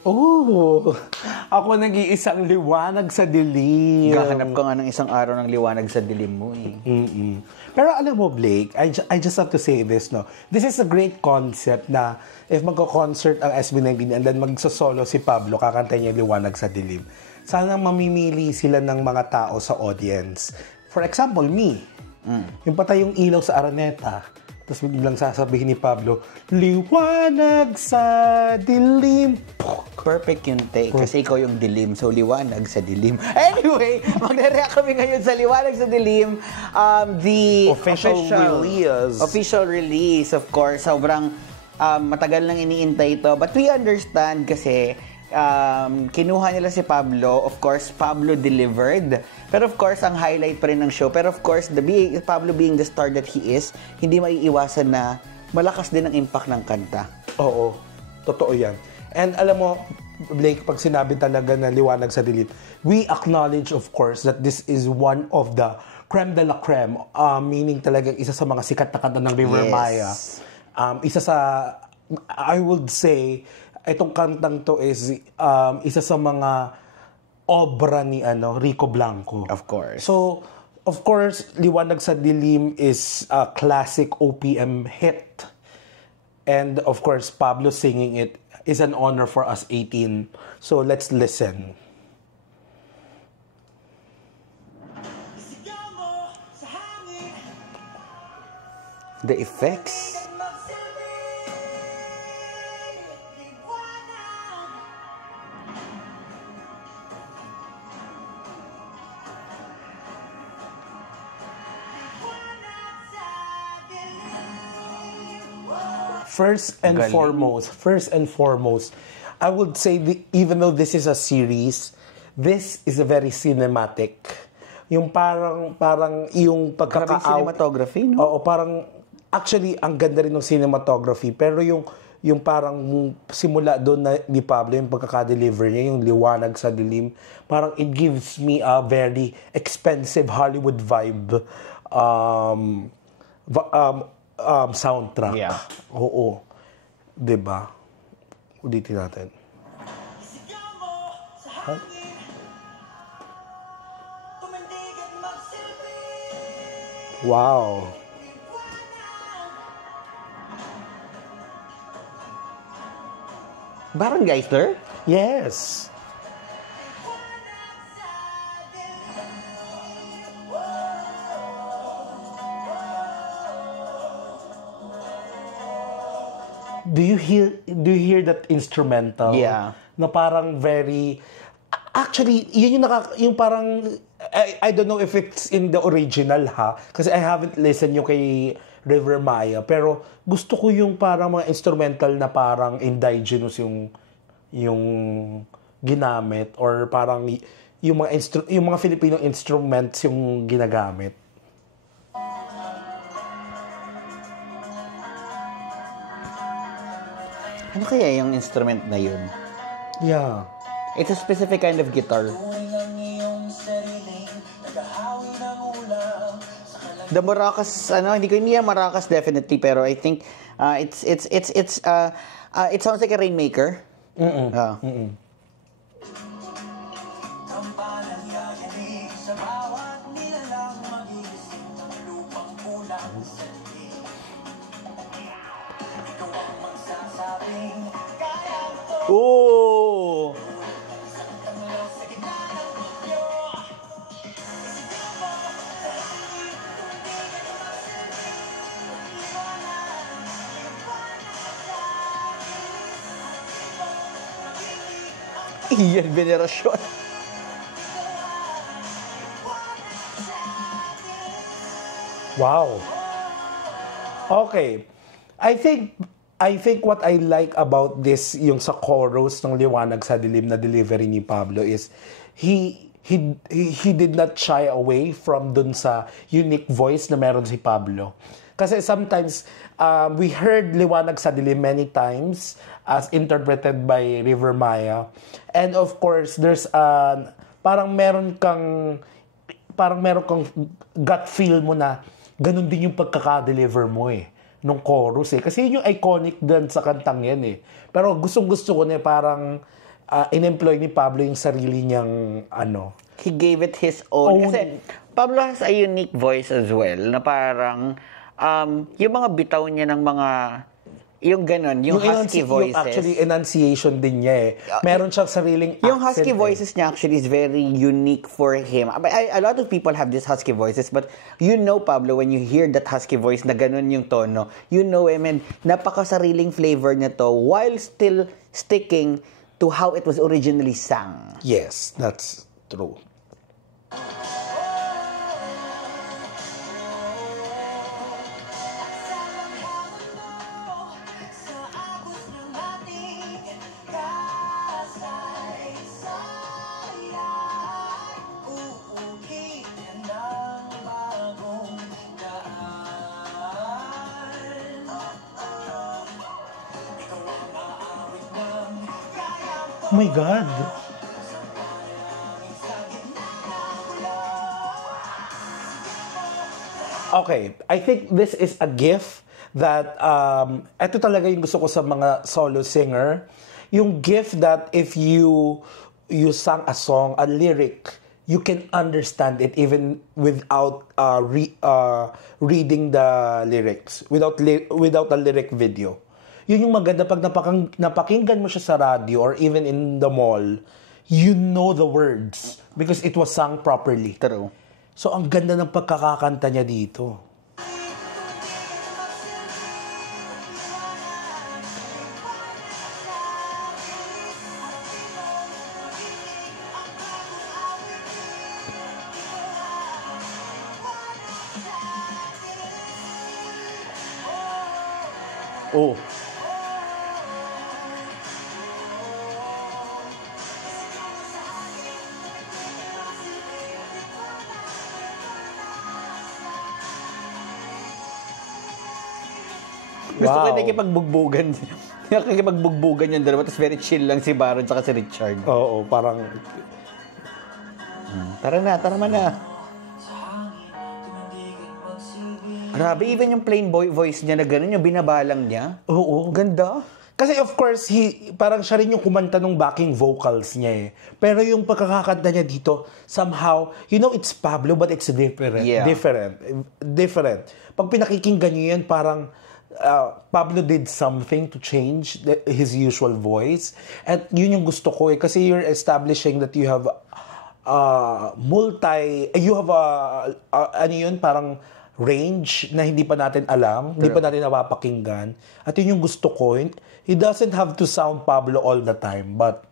Oh, ako nag-iisang liwanag sa dilim. Gahanap ka nga ng isang araw ng liwanag sa dilim mo eh. Pero alam mo, Blake, I just have to say this, no? This is a great concept na if magko-concert ang SB19 and then magso-solo si Pablo, kakanta niya liwanag sa dilim. Sana mamimili sila ng mga tao sa audience. For example, me. Yung patay yung ilaw sa Araneta. Tapos biglang sasabihin ni Pablo, liwanag sa dilim. Perfect yung take. Kasi ikaw yung dilim. So, liwanag sa dilim. Anyway, magre-react kami ngayon sa liwanag sa dilim. The official release, of course. Sobrang matagal nang iniintay ito. But we understand kasi kinuha nila si Pablo. Of course, Pablo delivered. Pero of course, ang highlight pa rin ng show. Pero of course, Pablo being the star that he is, hindi maiiwasan na malakas din ang impact ng kanta. Oo, totoo yan. And alam mo, Blake, pag sinabi talaga na liwanag sa dilim, we acknowledge, of course, that this is one of the creme de la creme. Meaning talaga isa sa mga sikat na kanta ng River Maya. Isa sa, I would say, itong kantang to is isa sa mga obra ni Rico Blanco. Of course. So, of course, Liwanag sa Dilim is a classic OPM hit. And of course, Pablo singing it is an honor for us 18. So, let's listen. The effects. First and foremost, I would say even though this is a series, this is a very cinematic. Yung parang yung cinematography, no? Oo, parang actually ang ganda rin ng cinematography, pero yung parang simula doon na ni Pablo yung pagkaka-deliver niya, yung liwanag sa dilim, parang it gives me a very expensive Hollywood vibe. Soundtrack. Yeah. Oo. 'Di ba? Ulitin natin. Huh? Wow. Barangayster? Yes. Do you hear that instrumental? Yeah. Na parang very actually yun yung parang I don't know if it's in the original kasi I haven't listened yung kay River Maya, pero gusto ko yung parang mga instrumental na parang indigenous yung ginamit, or parang yung mga Filipino instruments yung ginagamit. Ano kaya yung instrument na yun? Yeah. It's a specific kind of guitar. The maracas, hindi yan maracas definitely, pero I think it sounds like a rainmaker. Oh! Iyan, venerasyon. Wow. Okay. I think what I like about this, yung sa chorus ng Liwanag sa Dilim na delivery ni Pablo, is he did not shy away from dun sa unique voice na meron si Pablo. Kasi sometimes we heard Liwanag sa Dilim many times as interpreted by River Maya. And of course, there's parang meron kang gut feel mo na ganun din yung pagkaka-deliver mo nung chorus Kasi yun yung iconic din sa kantang yan Pero gustong-gusto ko na parang in-employ ni Pablo yung sarili niyang he gave it his own. Kasi Pablo has a unique voice as well na parang yung mga bitaw niya ng mga yung ganon, yung husky voices. Yung actually enunciation din niya eh. Meron siyang sariling accent. Yung husky voices niya actually is very unique for him. A lot of people have these husky voices, but you know, Pablo, when you hear that husky voice na ganon yung tono, you know, napakasariling flavor niya to while still sticking to how it was originally sung. Yes, that's true. Oh my God. Okay, I think this is a gift that, ito talaga yung gusto ko sa mga solo singer. Yung gift that if you sang a song, a lyric, you can understand it even without reading the lyrics, without a lyric video. Yun yung maganda pag napakinggan mo siya sa radio or even in the mall, you know the words because it was sung properly. True. So, ang ganda ng pagkakakanta niya dito. Oh. Gusto ko nakikipagbugbugan. Nakikipagbugbugan yung dalawa, tapos very chill lang si Baron at si Richard. Oo, parang... Tara na. Grabe, even yung plain voice niya na gano'n, yung binabalang niya. Oo. Ganda. Kasi of course, parang siya rin yung kumanta ng backing vocals niya eh. Pero yung pagkakakanta niya dito, somehow, it's Pablo but it's different. Yeah. Different. Pag pinakikinggan niyo yan, parang Pablo did something to change his usual voice. At yun yung gusto ko eh. Kasi you're establishing that you have parang range na hindi pa natin alam, hindi pa natin napapakinggan. At yun yung gusto ko. He doesn't have to sound Pablo all the time, but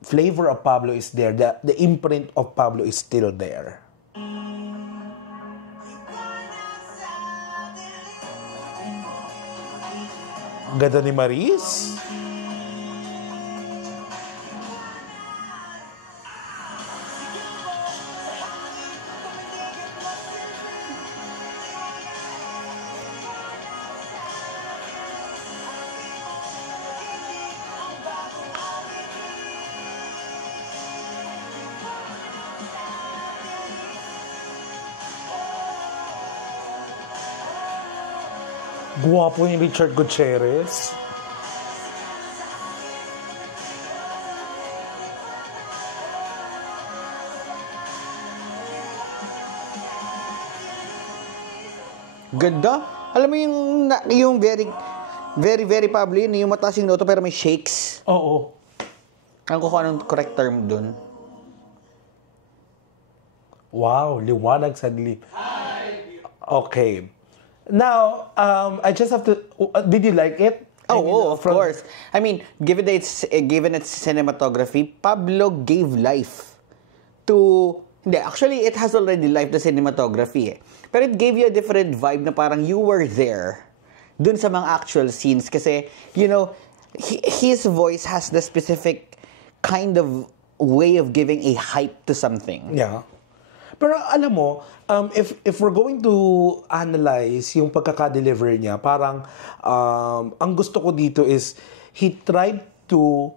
flavor of Pablo is there. The imprint of Pablo is still there. Ganda ni Maris. Guwapo ni Richard Gutierrez. Ganda. Alam mo yung very, very, very Pablo yun, yung mataas yung noto pero may shakes. Oo. Ang ko kung anong correct term dun. Wow, liwanag sa dilim. Okay. Now, I just have to... did you like it? Of course. I mean, given its cinematography, Pablo gave life to... Hindi, actually, it has already life the cinematography eh. Pero it gave you a different vibe na parang you were there dun sa mga actual scenes. Kasi, his voice has the specific kind of way of giving a hype to something. Yeah. Pero alam mo, if we're going to analyze yung pagkaka-deliver niya, parang ang gusto ko dito is he tried to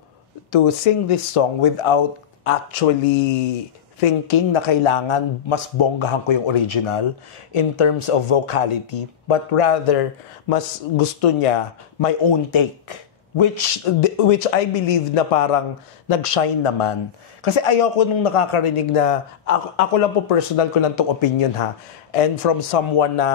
sing this song without actually thinking na kailangan mas bonggahan ko yung original in terms of vocality, but rather mas gusto niya my own take which I believe na parang nag-shine naman. Kasi ayoko nung nakakarinig na, ako lang po personal ko lang tong opinion ha, and from someone na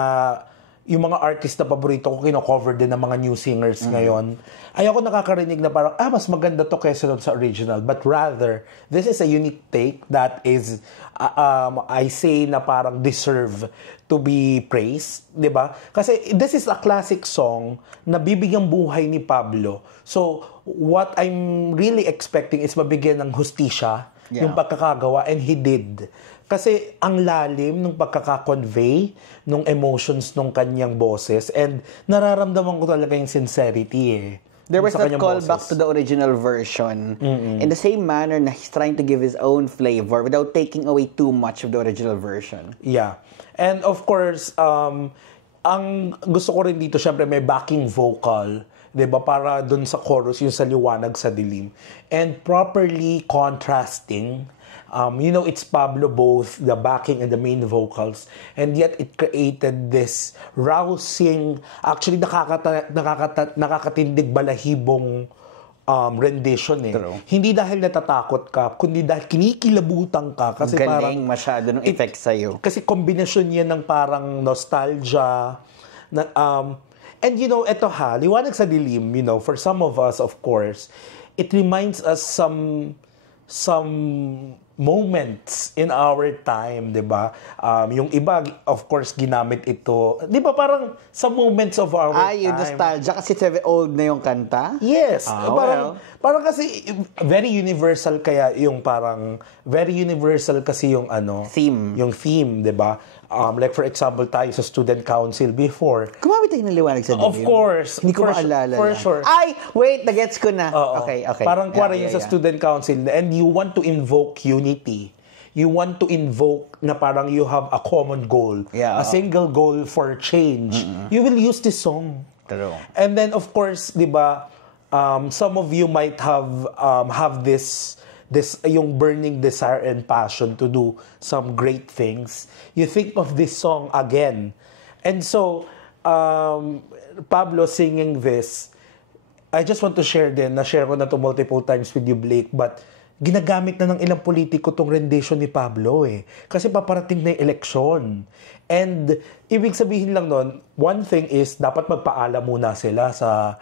yung mga artist na paborito ko kino-cover din ng mga new singers ngayon. Ayoko nakakarinig na parang, mas maganda to kaysa doon sa original. But rather, this is a unique take that is, I say na parang deserve to be praised, di ba? Kasi this is a classic song na bibigyang buhay ni Pablo. So, what I'm really expecting is mabigyan ng hustisya yung pagkakagawa, and he did. Kasi ang lalim nung pagkaka-convey nung emotions nung kanyang boses, and nararamdaman ko talaga yung sincerity There was that callback to the original version in the same manner na he's trying to give his own flavor without taking away too much of the original version. Yeah. And of course, ang gusto ko rin dito, syempre may backing vocal, 'di ba, para dun sa chorus, yung sa liwanag sa dilim. And properly contrasting, it's Pablo, both the backing and the main vocals, and yet it created this rousing, actually nakakatindig balahibong rendition True. Hindi dahil natatakot ka, kundi dahil kinikilabutan ka. Kasi galing parang masyado ng effect sa'yo. Kasi kombinasyon yan ng parang nostalgia. And eto Liwanag sa Dilim, for some of us, of course, it reminds us some moments in our time, 'di ba? Yung iba, of course, ginamit ito. 'Di ba parang some moments of our time. Yung nostalgia kasi old na yung kanta? Yes. Parang kasi very universal kaya yung parang very universal kasi yung theme. Yung theme, 'di ba? Like for example, tayo sa student council before. Gumamit tayo ng Liwanag sa Dilim? Of course. Hindi ko maalala. For sure. Ay, wait, nagets ko na. Okay. Parang kuwari yung sa student council, and you want to invoke unity. You want to invoke na parang you have a common goal. A single goal for change. You will use this song. True. And then, of course, di ba, some of you might have this yung burning desire and passion to do some great things. You think of this song again. And so, Pablo singing this, I just want to share na-share ko na to multiple times with you, Blake, but ginagamit na ng ilang politiko tong rendition ni Pablo Kasi paparating na yung eleksyon. And ibig sabihin lang nun, one thing is, dapat magpaalam muna sila sa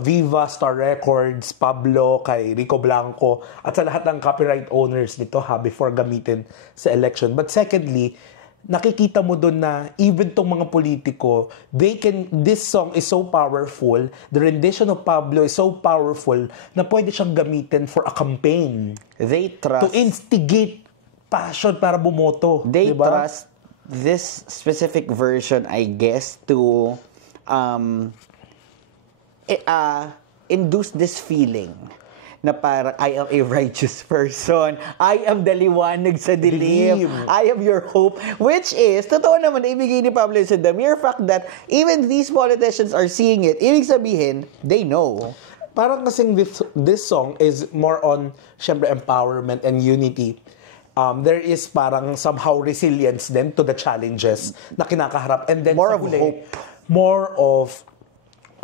Viva, Star Records, Pablo, kay Rico Blanco, at sa lahat ng copyright owners nito before gamitin sa election. But secondly, nakikita mo doon na even tong mga politiko, this song is so powerful, the rendition of Pablo is so powerful na pwede siyang gamitin for a campaign. They trust. To instigate passion para bumoto. They trust this specific version, I guess, to induce this feeling na parang I am a righteous person. I am the liwanag sa dilim. I am your hope. Which is, totoo naman, ibigay ni Pablo sa the mere fact that even these politicians are seeing it, ibig sabihin, they know. Parang kasing this song is more on, syempre, empowerment and unity. There is parang somehow resilience then to the challenges na kinakaharap. And then more of hope. More of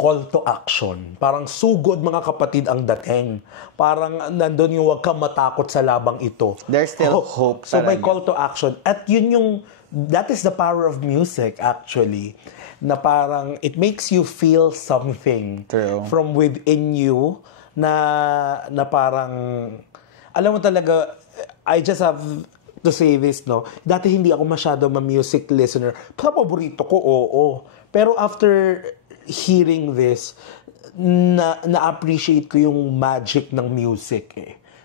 call to action. Parang sugod mga kapatid ang dating. Parang nandun yung huwag kang matakot sa labang ito. There's still hope. So may call to action. At that is the power of music actually. Na parang it makes you feel something. True. From within you na parang alam mo talaga, I just have to say this, no? Dati hindi ako masyado music listener. Paborito ko, oo. Pero after hearing this, na-appreciate ko yung magic ng music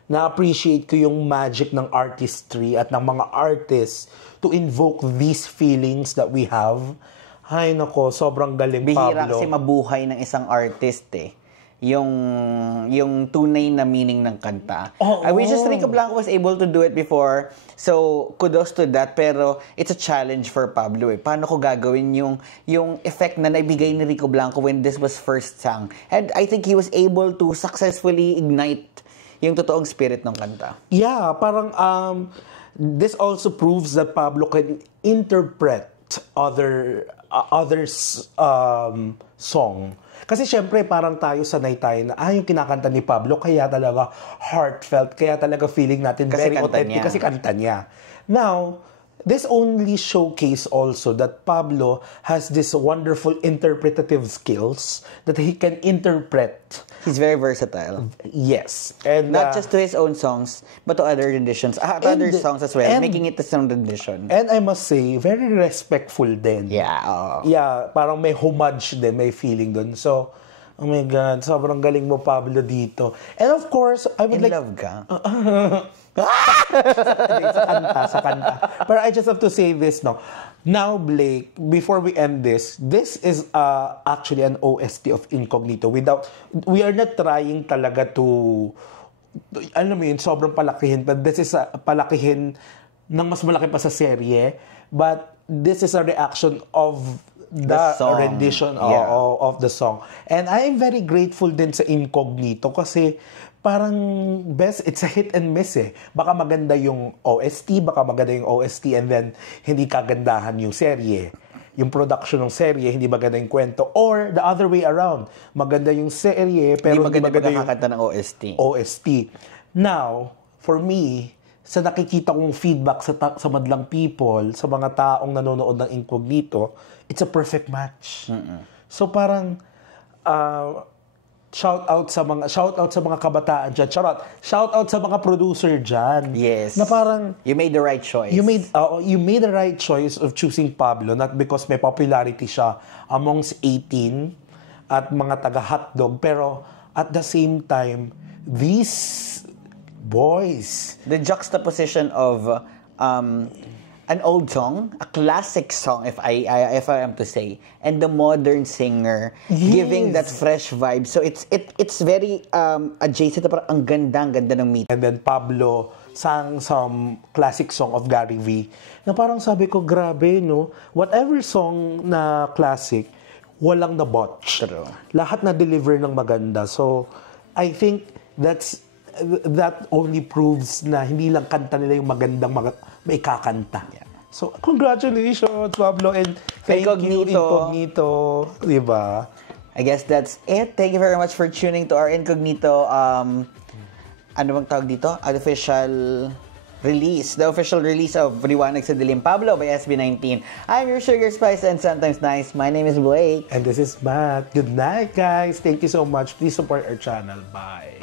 Na-appreciate ko yung magic ng artistry at ng mga artists to invoke these feelings that we have. Ay nako, sobrang galing, Pablo. Bihira kasi mabuhay ng isang artist yung tunay na meaning ng kanta. I wish Rico Blanco was able to do it before. So, kudos to that. Pero, it's a challenge for Pablo Paano ko gagawin yung effect na naibigay ni Rico Blanco when this was first sung? And I think he was able to successfully ignite yung totoong spirit ng kanta. Yeah, parang this also proves that Pablo can interpret others' song. Kasi syempre, parang tayo sanay tayo na, yung kinakanta ni Pablo, kaya talaga heartfelt, kaya talaga feeling natin kasi very authentic, kasi kanta niya. Now, this only showcase also that Pablo has this wonderful interpretative skills that he can interpret. He's very versatile. Yes. And not just to his own songs, but to other renditions, to other songs as well, making it his own rendition. And I must say, very respectful din. Yeah. Yeah, parang may homage din, may feeling dun. So, oh my God, sobrang galing mo, Pablo, dito. And of course, I would love ka. sa kanta. But I just have to say this, no. Now, Blake, before we end this is actually an OST of Incognito. We are not trying talaga to, alam mo yun, sobrang palakihin. But this is palakihin ng mas malaki pa sa serye. But this is a reaction of the rendition of the song. And I am very grateful din sa Incognito kasi parang it's a hit and miss eh. Baka maganda yung OST, and then hindi kagandahan yung serye. Yung production ng serye, hindi maganda yung kwento. Or the other way around. Maganda yung serye, pero hindi maganda yung kakanta ng OST. Now, for me, sa nakikita kong feedback sa madlang people, sa mga taong nanonood ng Incognito, it's a perfect match. So parang shout out sa mga kabataan dyan. Shout out sa mga producer dyan. Yes. Na parang you made the right choice. You made the right choice of choosing Pablo, not because may popularity siya amongst 18 at mga taga-hotdog, pero at the same time, these boys, the juxtaposition of an old song, a classic song, if I am to say, and the modern singer giving that fresh vibe. So it's very adjacent. Parang ang ganda ng meet. And then Pablo sang some classic song of Gary V. Na parang sabi ko, grabe, no? Whatever song na classic, walang na-botch. True. Lahat na-deliver ng maganda. So, I think that only proves na hindi lang kanta nila yung magandang may kakanta. Yeah. So, congratulations, Pablo, and thank you, Incognito. Diba? I guess that's it. Thank you very much for tuning to our Incognito, ano bang tawag dito? The official release of Liwanag sa Dilim, Pablo by SB19. I'm your Sugar Spice and sometimes nice. My name is Blake. And this is Matt. Good night, guys. Thank you so much. Please support our channel. Bye.